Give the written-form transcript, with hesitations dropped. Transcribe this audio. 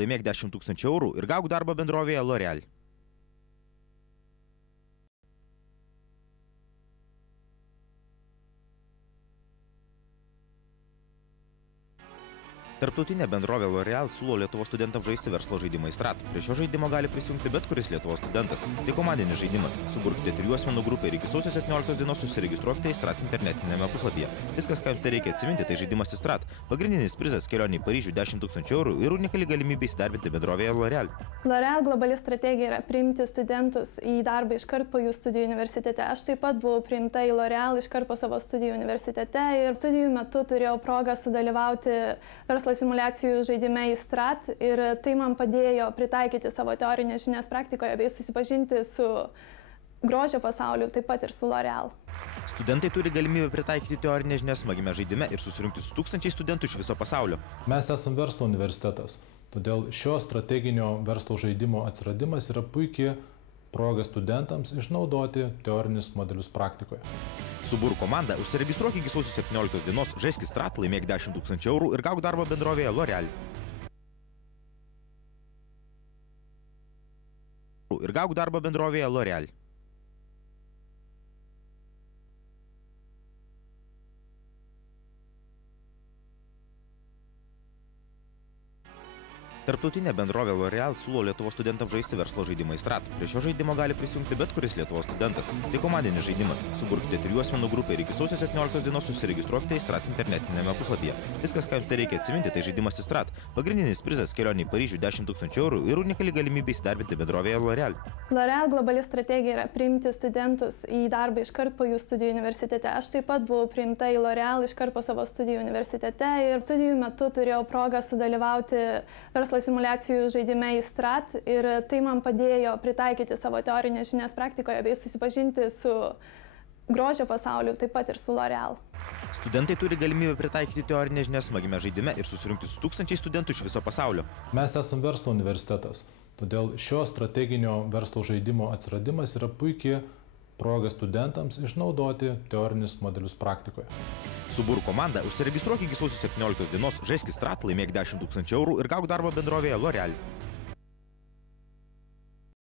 Laimėk 10 000 eurų ir gauk darbą bendrovėje L'Oreal. Tarptautinė bendrovė L'Oreal siūlo Lietuvos studentams žaisti verslo žaidimą Strat. Prie šio žaidimo gali prisijungti bet kuris Lietuvos studentas. Tai komandinis žaidimas. Suburkite 3 asmenų grupę ir iki sausio 17 dienos susiregistruokite Strat internetinėme puslapyje. Viskas, ką jums tai reikia atsiminti, tai žaidimas Strat. Pagrindinis prizas kelionė į Paryžių 10 000 eurų ir unikali galimybė įsidarbinti bendrovėje L'Oreal. L'Oreal globali strategija yra priimti studentus į darbą iškart po jų studijų universitete. Aš taip pat buvau priimta į L'Oreal iškart po savo studijų universitete ir studijų metu turėjau progą sudalyvauti verslo simulacijų žaidime Strat ir tai man padėjo pritaikyti savo teorinės žinias praktikoje bei susipažinti su grožio pasauliu, taip pat ir su L'Oreal. Studentai turi galimybę pritaikyti teorinės žinias smagiame žaidime ir susirinkti su tūkstančiais studentų iš viso pasaulio. Mes esame verslo universitetas, todėl šio strateginio verslo žaidimo atsiradimas yra puikiai proga studentams išnaudoti teorinius modelius praktikoje. Suburk komandą, užsiregistruok iki sausio 17 dienos, žaisk Strat, laimėk 10 000 eurų ir gauk darbą bendrovėje L'Oreal. Ir gauk darbą bendrovėje L'Oreal. Tarptautinė bendrovė L'Oreal siūlo Lietuvos studentams žaisti verslo žaidimą Strat. Prie šio žaidimo gali prisijungti bet kuris Lietuvos studentas. Tai komandinis žaidimas. Suburkite 3 asmenų grupę ir iki sausio 17 dienos susiregistruokite Strat internetinėme puslapyje. Viskas, ką jums tai reikia atsiminti, tai žaidimas Strat. Pagrindinis prizas kelionė į Paryžių 10 000 eurų ir unikali galimybė įsidarbinti bendrovėje L'Oreal. L'Oreal globali strategija yra priimti studentus į darbą iškart po jų studijų universitete. Aš taip pat buvau priimta į L'Oreal iškart po savo studijų universitete ir studijų metu turėjau progą sudalyvauti verslo simulacijų žaidime Strat ir tai man padėjo pritaikyti savo teorinės žinias praktikoje bei susipažinti su grožio pasauliu, taip pat ir su L'Oreal. Studentai turi galimybę pritaikyti teorinės žinias smagiame žaidime ir susirinkti su tūkstančiais studentų iš viso pasaulio. Mes esame verslo universitetas, todėl šio strateginio verslo žaidimo atsiradimas yra puikiai proga studentams išnaudoti teorinius modelius praktikoje. Suburk komandą, užsiregistruok iki sausio 17 dienos, žaisk Strat, laimėk 10 000 eurų ir gauk darbą bendrovėje L'Oreal.